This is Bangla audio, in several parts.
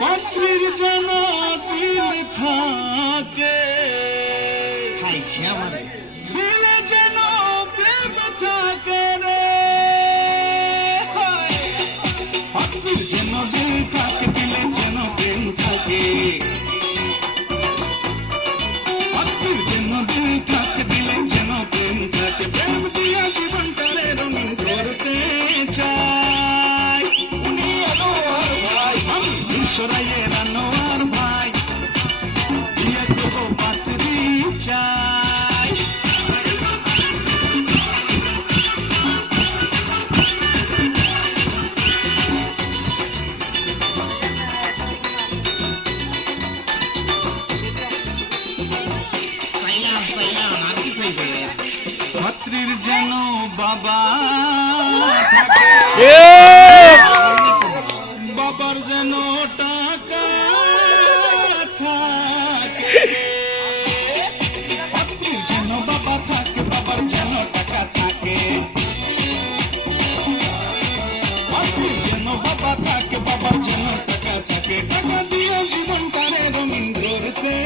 পাত্রীর যেন দিল থাকে খাইছে আমার দিলে যেন প্রেম থাকে রে পাত্রীর যেন দিল থাকে দিলে যেন প্রেম থাকে পাত্রীর যেন দিল থাকে দিলে যেন প্রেম থাকে প্রেম দিয়া জীবনটারে রঙিন করতে চাই উনি আনোয়ার ভাই আমি সরাইয়ের আনোয়ার ভাই বিয়ে করবো পাত্রী চাই পাত্রীর যেন বাবা থাকে বাবার যেন টাকা থাকে পাত্রীর যেন বাবা থাকে বাবার যেন টাকা থাকে পাত্রীর যেন বাবা থাকে বাবার যেন টাকা থাকে টাকা দিয়ে জীবনটারে রঙিন করতে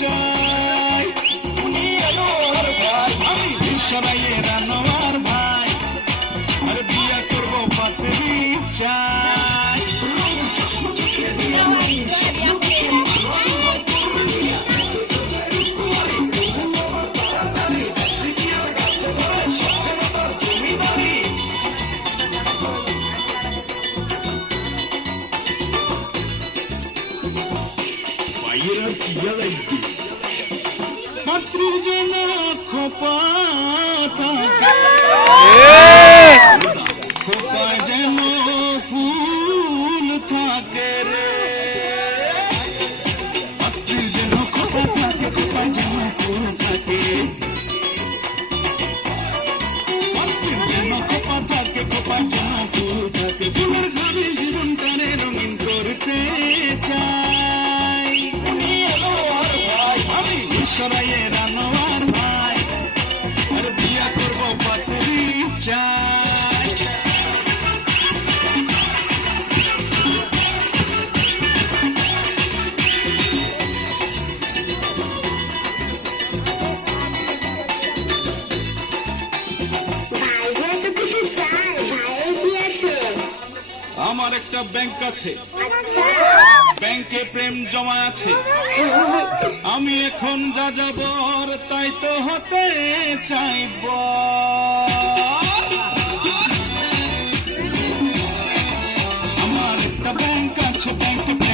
চাই উনি আনোয়ার ভাই আমি সরাইয়ের আনোয়ার ভাই আর বিয়ে করবো পাত্রী চাই পাত্রীর যেন খোপা থাকে খোপা যেন ফুল থাকে রে পাত্রীর যেন খোপা থাকে খোপা যেন ফুল থাকে পাত্রীর যেন খোপা থাকে খোপা যেন ফুল থাকে ফুলের ঘরে জীবনটারে রঙিন করতে চাই উনি আনোয়ার ভাই আমি সরাইয়ের আনোয়ার ভাই আর বিয়া করবো পাত্রী চাই ভাই যেহেতু কিছু চায় ভাইয়ের কি আছে? আমার একটা ব্যাংক আছে আচ্ছা ব্যাংকে প্রেম জমা আছে আমি এখন যা যাব তাই তো হতে চাইব আমার একটা ব্যাংক আছে ব্যাংকে